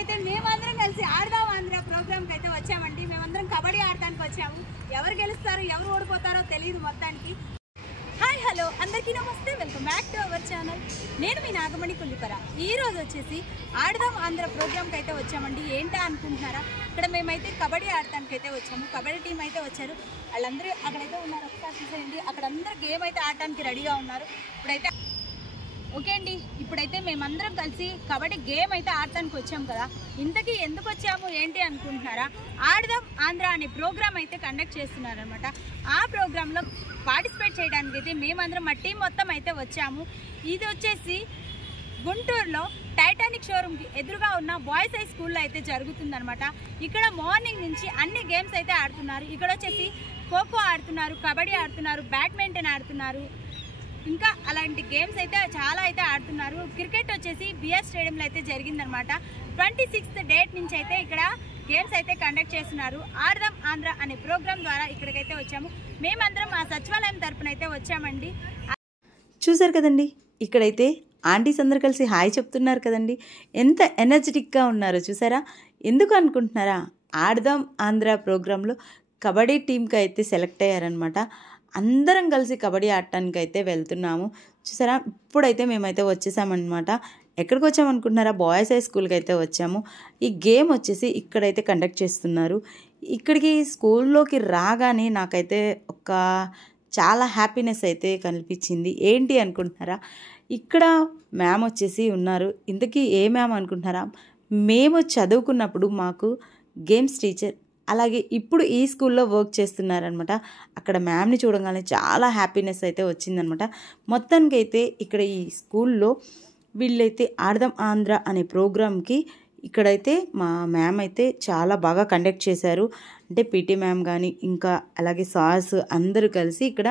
ఇప్పుడైతే మేమందరం కలిసి ఆడదాం ఆంధ్ర ప్రోగ్రామ్కి అయితే వచ్చామండి. మేమందరం కబడ్డీ ఆడటానికి వచ్చాము. ఎవరు గెలుస్తారో ఎవరు ఓడిపోతారో తెలియదు మొత్తానికి. హాయ్ హలో అందరికీ నమస్తే, welcome back to our channel. నేను మీ నాగమణి కుల్లిపర. ఈరోజు వచ్చేసి ఆడదాం ఆంధ్ర ప్రోగ్రామ్కి అయితే వచ్చామండి. ఏంటా అనుకుంటున్నారా, ఇక్కడ మేమైతే కబడ్డీ ఆడటానికి అయితే వచ్చాము. కబడ్డీ టీం అయితే వచ్చారు, వాళ్ళందరూ అక్కడైతే ఉన్నారు. ఒకసారి చూసేయండి, అక్కడ అందరూ గేమ్ అయితే ఆడటానికి రెడీగా ఉన్నారు. ఇప్పుడైతే ఓకే అండి, ఇప్పుడైతే మేమందరం కలిసి కబడ్డీ గేమ్ అయితే ఆడటానికి వచ్చాము కదా. ఇంతకీ ఎందుకు వచ్చాము ఏంటి అనుకుంటున్నారా, ఆడదాం ఆంధ్ర అనే ప్రోగ్రామ్ అయితే కండక్ట్ చేస్తున్నారనమాట. ఆ ప్రోగ్రాంలో పార్టిసిపేట్ చేయడానికి అయితే మేమందరం మా టీం మొత్తం అయితే వచ్చాము. ఇది వచ్చేసి గుంటూరులో టైటానిక్ షోరూమ్కి ఎదురుగా ఉన్న బాయ్స్ హై స్కూల్లో అయితే జరుగుతుందనమాట. ఇక్కడ మార్నింగ్ నుంచి అన్ని గేమ్స్ అయితే ఆడుతున్నారు. ఇక్కడ వచ్చేసి ఖోఖో ఆడుతున్నారు, కబడ్డీ ఆడుతున్నారు, బ్యాడ్మింటన్ ఆడుతున్నారు, ఇంకా అలాంటి గేమ్స్ అయితే చాలా అయితే ఆడుతున్నారు. క్రికెట్ వచ్చేసి బిఆర్ స్టేడియంలో అయితే జరిగిందనమాట. 26th డేట్ నుంచి అయితే ఇక్కడ గేమ్స్ అయితే కండక్ట్ చేస్తున్నారు. ఆడదాం ఆంధ్ర అనే ప్రోగ్రామ్ ద్వారా ఇక్కడికైతే వచ్చాము. మేమందరం మా సచివాలయం తరపున అయితే వచ్చామండి. చూసారు కదండి, ఇక్కడైతే ఆంటీస్ అందరు కలిసి హాయ్ చెప్తున్నారు కదండి. ఎంత ఎనర్జెటిక్గా ఉన్నారో చూసారా. ఎందుకు అనుకుంటున్నారా, ఆడదాం ఆంధ్ర ప్రోగ్రాంలో కబడ్డీ టీంకి అయితే సెలెక్ట్ అయ్యారనమాట. అందరం కలిసి కబడ్డీ ఆడటానికి అయితే వెళ్తున్నాము. చూసారా, ఇప్పుడైతే మేమైతే వచ్చేసామన్నమాట. ఎక్కడికి వచ్చామనుకుంటున్నారా, బాయ్స్ హై స్కూల్కి అయితే వచ్చాము. ఈ గేమ్ వచ్చేసి ఇక్కడైతే కండక్ట్ చేస్తున్నారు. ఇక్కడికి స్కూల్లోకి రాగానే నాకైతే ఒక చాలా హ్యాపీనెస్ అయితే కనిపించింది. ఏంటి అనుకుంటున్నారా, ఇక్కడ మ్యామ్ వచ్చేసి ఉన్నారు. ఇంతకీ ఏ మ్యామ్ అనుకుంటున్నారా, మేము చదువుకున్నప్పుడు మాకు గేమ్స్ టీచర్, అలాగే ఇప్పుడు ఈ స్కూల్లో వర్క్ చేస్తున్నారనమాట. అక్కడ మ్యామ్ని చూడగానే చాలా హ్యాపీనెస్ అయితే వచ్చిందనమాట. మొత్తానికి అయితే ఇక్కడ ఈ స్కూల్లో వీళ్ళైతే ఆడదాం ఆంధ్ర అనే ప్రోగ్రామ్కి ఇక్కడైతే మా మ్యామ్ అయితే చాలా బాగా కండక్ట్ చేశారు. అంటే పీటీ మ్యామ్ కానీ ఇంకా అలాగే సార్స్ అందరూ కలిసి ఇక్కడ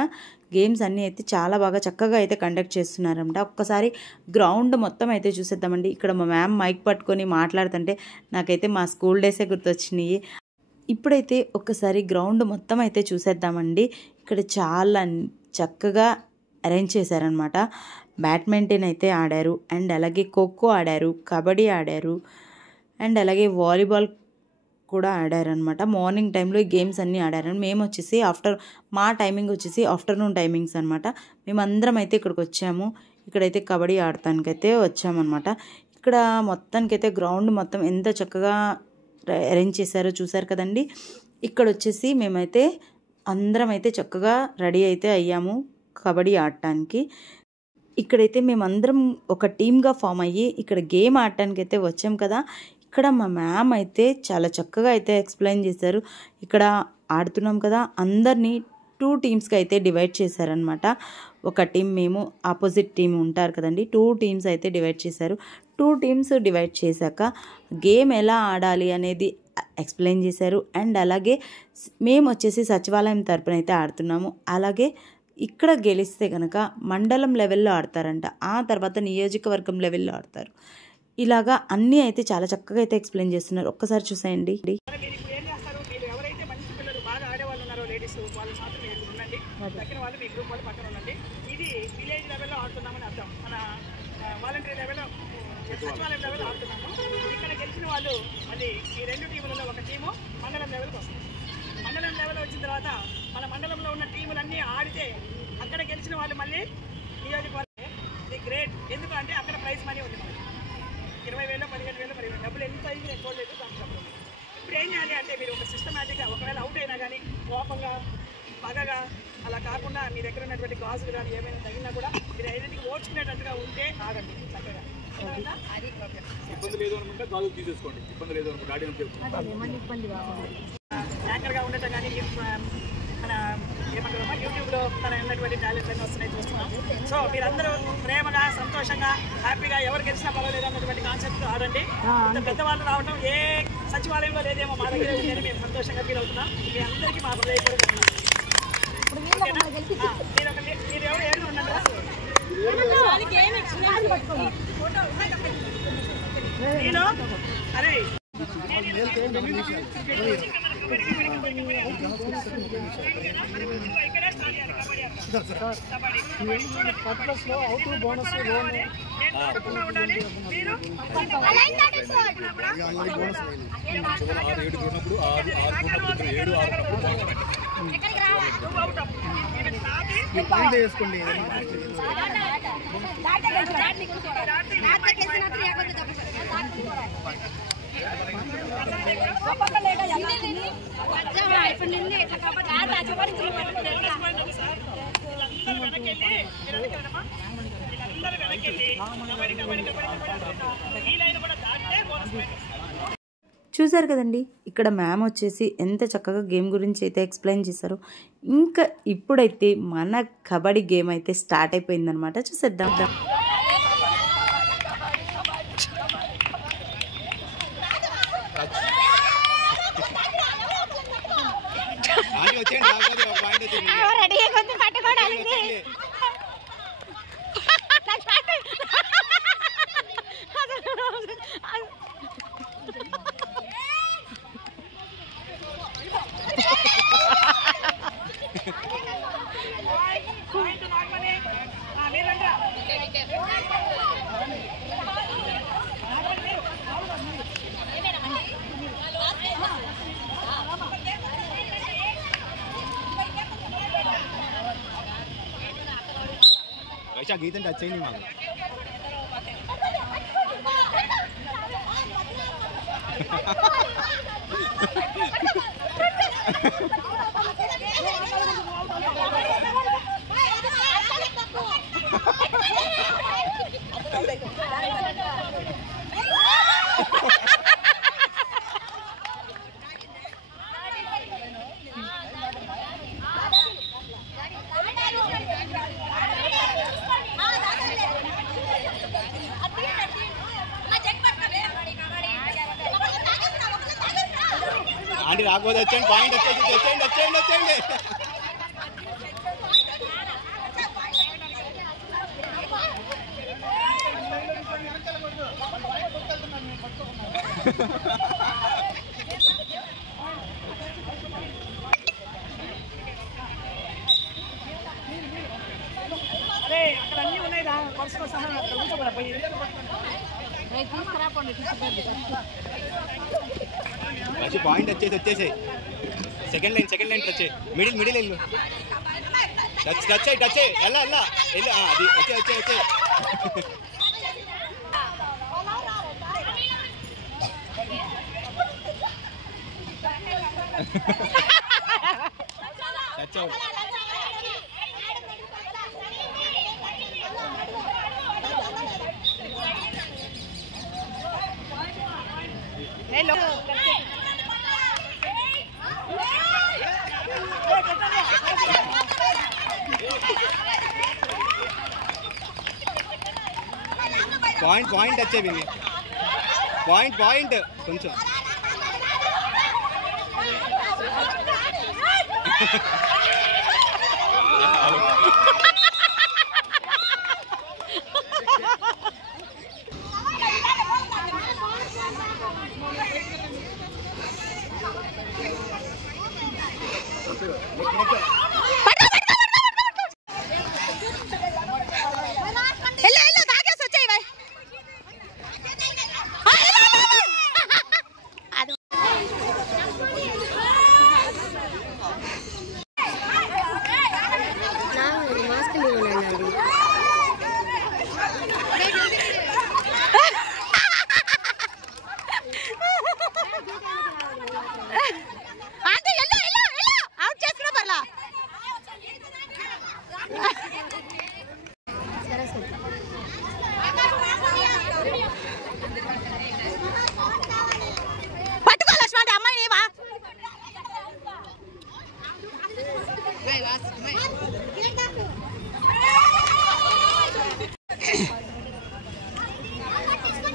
గేమ్స్ అన్నీ అయితే చాలా బాగా చక్కగా అయితే కండక్ట్ చేస్తున్నారన్నమాట. ఒక్కసారి గ్రౌండ్ మొత్తం అయితే చూసేద్దామండి. ఇక్కడ మా మ్యామ్ మైక్ పట్టుకొని మాట్లాడుతుంటే నాకైతే మా స్కూల్ డేసే గుర్తొచ్చినాయి. ఇప్పుడైతే ఒక్కసారి గ్రౌండ్ మొత్తం అయితే చూసేద్దామండి. ఇక్కడ చాలా చక్కగా అరేంజ్ చేశారనమాట. బ్యాడ్మింటన్ అయితే ఆడారు, అండ్ అలాగే ఖోఖో ఆడారు, కబడ్డీ ఆడారు, అండ్ అలాగే వాలీబాల్ కూడా ఆడారనమాట. మార్నింగ్ టైంలో ఈ గేమ్స్ అన్నీ ఆడారు. మేము వచ్చేసి మా టైమింగ్ వచ్చేసి ఆఫ్టర్నూన్ టైమింగ్స్ అనమాట. మేమందరం అయితే ఇక్కడికి వచ్చాము. ఇక్కడైతే కబడ్డీ ఆడటానికైతే వచ్చామన్నమాట. ఇక్కడ మొత్తానికైతే గ్రౌండ్ మొత్తం ఎంత చక్కగా అరేంజ్ చేశారో చూసారు కదండి. ఇక్కడ వచ్చేసి మేమైతే అందరం అయితే చక్కగా రెడీ అయితే అయ్యాము కబడ్డీ ఆడటానికి. ఇక్కడైతే మేమందరం ఒక టీమ్గా ఫామ్ అయ్యి ఇక్కడ గేమ్ ఆడటానికి అయితే వచ్చాం కదా. ఇక్కడ మా మ్యామ్ అయితే చాలా చక్కగా అయితే ఎక్స్ప్లెయిన్ చేశారు. ఇక్కడ ఆడుతున్నాం కదా, అందరినీ 2 టీమ్స్కి అయితే డివైడ్ చేశారనమాట. ఒక టీం మేము, ఆపోజిట్ టీం ఉంటారు కదండి, 2 టీమ్స్ అయితే డివైడ్ చేశారు. 2 టీమ్స్ డివైడ్ చేశాక గేమ్ ఎలా ఆడాలి అనేది ఎక్స్ప్లెయిన్ చేశారు. అండ్ అలాగే మేము వచ్చేసి సచివాలయం తరపున అయితే ఆడుతున్నాము. అలాగే ఇక్కడ గెలిస్తే కనుక మండలం లెవెల్లో ఆడతారంట, ఆ తర్వాత నియోజకవర్గం లెవెల్లో ఆడతారు. ఇలాగా అన్నీ అయితే చాలా చక్కగా అయితే ఎక్స్ప్లెయిన్ చేస్తున్నారు. ఒక్కసారి చూసేయండి. వాళ్ళు మీ గ్రూప్ వాళ్ళు పక్కన ఉండండి. ఇది విలేజ్ లెవెల్లో ఆడుతున్నామని అర్థం. మన వాలంటరీ లెవెల్లో, సచివాలయం లెవెల్లో ఆడుతున్నాము. ఇక్కడ గెలిచిన వాళ్ళు మళ్ళీ ఈ 2 టీములలో ఒక టీము మండలం లెవెల్కి వస్తుంది. మండలం లెవెల్ వచ్చిన తర్వాత మన మండలంలో ఉన్న టీములన్నీ ఆడితే అక్కడ గెలిచిన వాళ్ళు మళ్ళీ నియోజకవర్గం. ఇది గ్రేట్, ఎందుకంటే అక్కడ ప్రైజ్ మనీ ఉంది మనకి. 20,000 15,000 మరి డబ్బులు ఎంత అయింది ఎక్కువ లేదు దాంట్లో. ఇప్పుడు ఏం చేయాలి అంటే, మీరు ఒక సిస్టమేటిక్గా ఒకవేళ అవుట్ అయినా కానీ కోపంగా పగగా అలా కాకుండా మీ దగ్గర ఉన్నటువంటి గాజులు కానీ ఏమైనా తగినా కూడా మీరు ఐడెంటిటీ ఓడ్చుకునేటట్టుగా ఉంటే ఆగండి చక్కగా. ఇబ్బంది లేదు అనుకుంటే గాజులు తీసేసుకోండి. ఇబ్బంది లేదు అనుకుంటే యాంకర్గా ఉండటం కానీ మన ఏమంటారమ్మా యూట్యూబ్లో తన ఉన్నటువంటి టాలెంట్ అన్నీ వస్తున్నాయి చూస్తున్నాం. సో మీరందరూ ప్రేమగా సంతోషంగా హ్యాపీగా ఎవరు గెలిచినా పర్వాలేదు అన్నటువంటి కాన్సెప్ట్ ఆడండి. ఇంత పెద్దవాళ్ళు రావడం ఏ సచివాలయంలో లేదేమో మా దగ్గర ఉందని మేము సంతోషంగా ఫీల్ అవుతున్నాం. మీ అందరికీ మా హృదయపూర్వక మీరు ఎవరు ఏడు ఉండండి. నేను అరే ఇక్కడ చేసుకోండి. చూసారు కదండి, ఇక్కడ మ్యామ్ వచ్చేసి ఎంత చక్కగా గేమ్ గురించి అయితే ఎక్స్ప్లెయిన్ చేశారు. ఇంకా ఇప్పుడైతే మన కబడ్డీ గేమ్ అయితే స్టార్ట్ అయిపోయిందనమాట. చూసేద్దాం. గీతం టచ్ అయింది మాకు. ఆంటీ రాకపోతే వచ్చేయండి, పాయింట్ వచ్చేసి వచ్చేయండి వచ్చేయండి వచ్చేయండి. అరే అక్కడ అన్నీ ఉన్నాయి రా, పర్సులో సహా కూర్చోబడ పోయి. మంచి పాయింట్ వచ్చేసాయి. సెకండ్ లైన్ టచ్ మిడిల్ వెళ్ళు. టచ్ అయ్యి ఎలా అది వచ్చే టచ్ అవ్వు. పాయింట్ వచ్చేవి పాయింట్ కొంచెం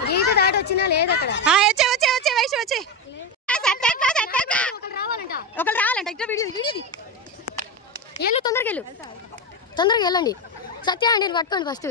గీత దాటి వచ్చినా లేదు అక్కడ. వచ్చే ఒకరు రావాలంట. ఇక్కడ వీడియో వెళ్ళు, తొందరగా వెళ్ళండి. సత్య అండి పట్టుకోండి ఫస్ట్.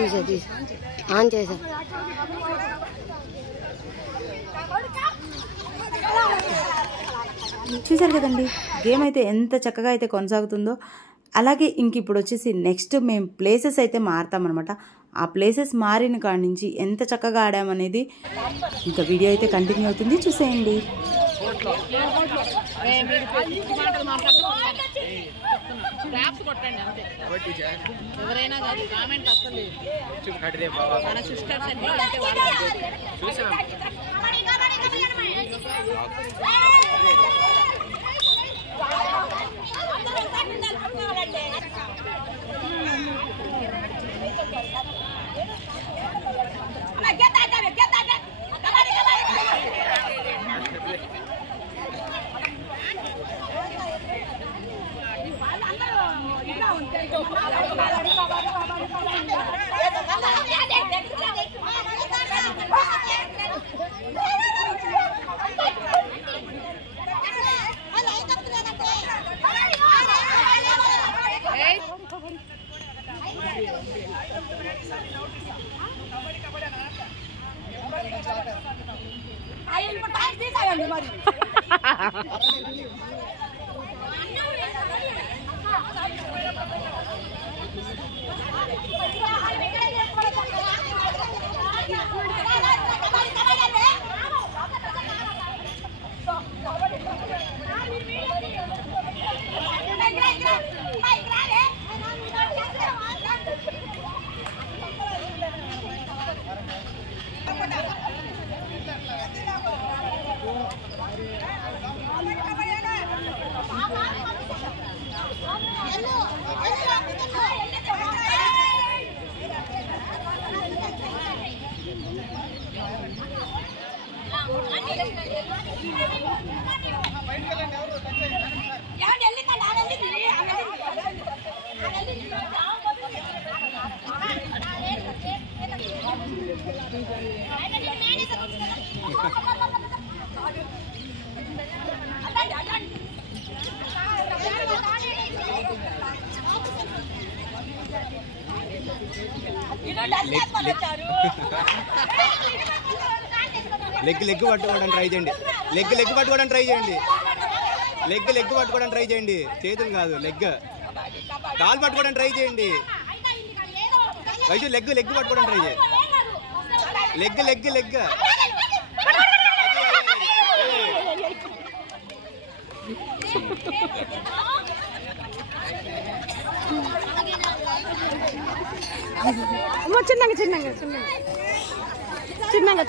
తీసా ఆన్ చేసా. చూసారు కదండి గేమ్ అయితే ఎంత చక్కగా అయితే కొనసాగుతుందో. అలాగే ఇంక ఇప్పుడు వచ్చేసి నెక్స్ట్ మేము ప్లేసెస్ అయితే మారుతామన్నమాట. ఆ ప్లేసెస్ మారిన కాడి నుంచి ఎంత చక్కగా ఆడామనేది ఇంకా వీడియో అయితే కంటిన్యూ అవుతుంది, చూసేయండి. ఎవరైనా కాదు కామెంట్ అసలు మన సిస్టర్స్ అన్ని చూసాం. లెగ్ పట్టుకోవడానికి ట్రై చేయండి. లెగ్ పట్టుకోవడానికి ట్రై చేయండి. లెగ్ పట్టుకోవడానికి ట్రై చేయండి. చేతులు కాదు, లెగ్. కాలు పట్టుకోవడానికి ట్రై చేయండి. వైజు లెగ్ పట్టుకోవడానికి ట్రై చేయండి. లెగ్ చిన్నగా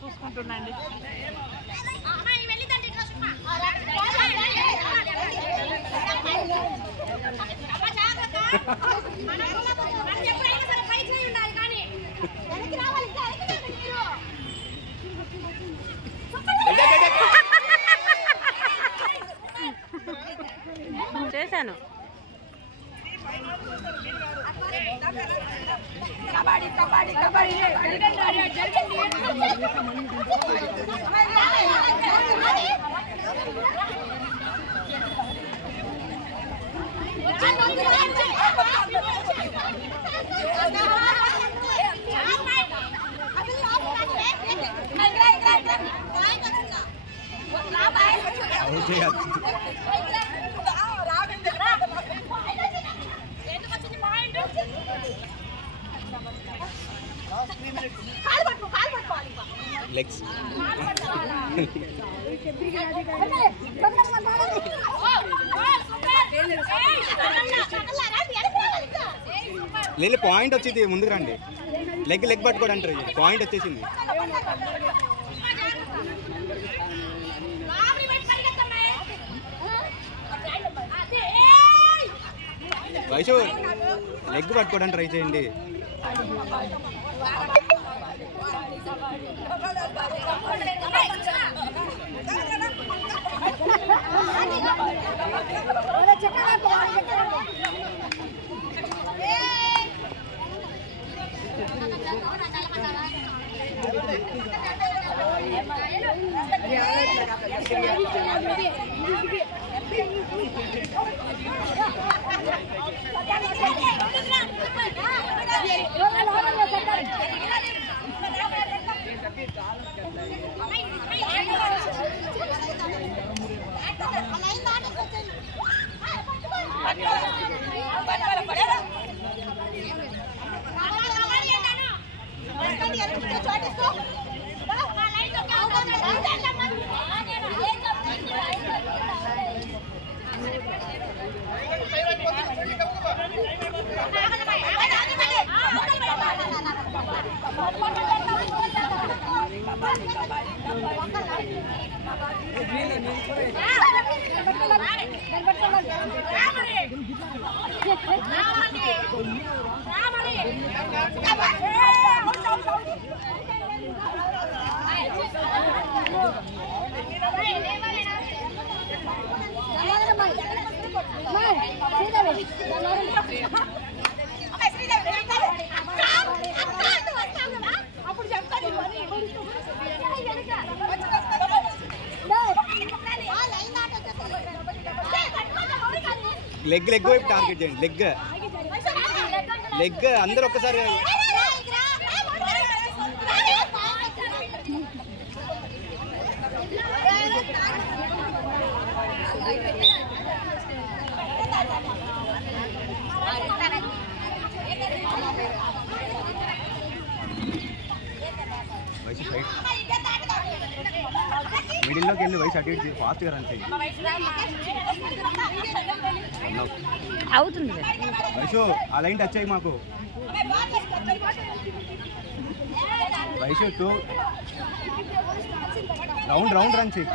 చూసుకుంటున్నాండి. చేశాను. లెగ్స్. లేదు పాయింట్ వచ్చింది, ముందుకు రండి. లెగ్ పట్టుకోవడానికి ట్రై చేయండి. పాయింట్ వచ్చేసింది. వైషు లెగ్ పట్టుకోవడానికి ట్రై చేయండి. లెగ్ వైపు టార్గెట్ చేయండి. లెగ్ అందరూ ఒక్కసారి. మిడిల్లోకి వెళ్ళి వయసు అటు ఇటు ఫాస్ట్గా రన్ చేయండి. అవుతుంది వైషు ఆ లైన్ టచ్ అయ్యి మాకు. వైషు రౌండ్ రన్ చేయి.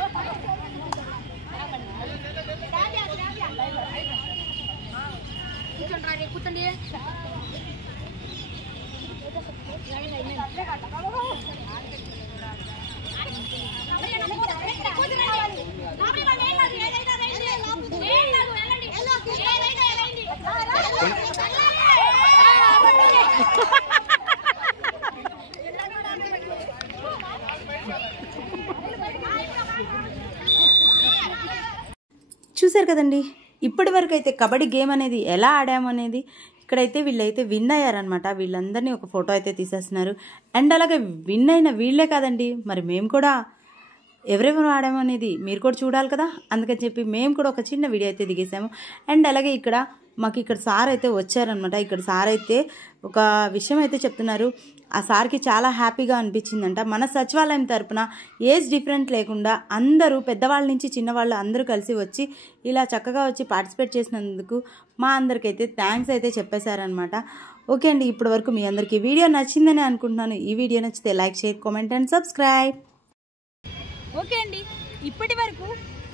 చూశారు కదండి, ఇప్పటి వరకు అయితే కబడ్డీ గేమ్ అనేది ఎలా ఆడామనేది. ఇక్కడైతే వీళ్ళైతే విన్ అయ్యారనమాట. వీళ్ళందరినీ ఒక ఫోటో అయితే తీసేస్తున్నారు. అండ్ అలాగే విన్ అయిన వీళ్ళే కాదండి, మరి మేము కూడా ఎవరెవరు ఆడామనేది మీరు కూడా చూడాలి కదా. అందుకని చెప్పి మేము కూడా ఒక చిన్న వీడియో అయితే దిగేసాము. అండ్ అలాగే మాకు ఇక్కడ సార్ అయితే వచ్చారనమాట. ఇక్కడ సార్ అయితే ఒక విషయం అయితే చెప్తున్నారు. ఆ సార్కి చాలా హ్యాపీగా అనిపించిందంట. మన సచివాలయం తరపున ఏజ్ డిఫరెంట్ లేకుండా అందరూ పెద్దవాళ్ళ నుంచి చిన్నవాళ్ళు అందరూ కలిసి వచ్చి ఇలా చక్కగా వచ్చి పార్టిసిపేట్ చేసినందుకు మా అందరికైతే థ్యాంక్స్ అయితే చెప్పేశారనమాట. ఓకే అండి, ఇప్పటి వరకు మీ అందరికీ వీడియో నచ్చిందని అనుకుంటున్నాను. ఈ వీడియో నచ్చితే like, share, comment and subscribe. Okay అండి, ఇప్పటి వరకు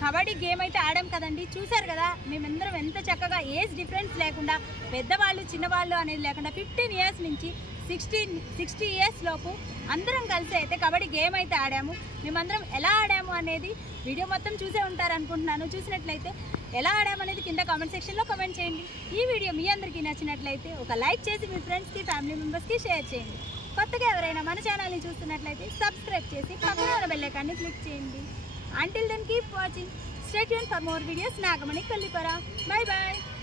కబడ్డీ గేమ్ అయితే ఆడాం కదండి. చూసారు కదా మేమందరం ఎంత చక్కగా ఏజ్ డిఫరెన్స్ లేకుండా పెద్దవాళ్ళు చిన్నవాళ్ళు అనేది లేకుండా 15 ఇయర్స్ నుంచి 60 ఇయర్స్ లోపు అందరం కలిసి అయితే కబడ్డీ గేమ్ అయితే ఆడాము. మేమందరం ఎలా ఆడాము అనేది వీడియో మొత్తం చూసే ఉంటారు అనుకుంటున్నాను. చూసినట్లయితే ఎలా ఆడాము అనేది కింద కామెంట్ సెక్షన్లో కామెంట్ చేయండి. ఈ వీడియో మీ అందరికీ నచ్చినట్లయితే ఒక లైక్ చేసి మీ ఫ్రెండ్స్కి, ఫ్యామిలీ మెంబర్స్కి షేర్ చేయండి. కొత్తగా ఎవరైనా మన ఛానల్ని చూస్తున్నట్లయితే సబ్స్క్రైబ్ చేసి పక్కన ఉన్న బెల్ ఐకాన్ని క్లిక్ చేయండి. Until then, keep watching. Stay tuned for more videos. Nagamani Kallipara. Bye bye.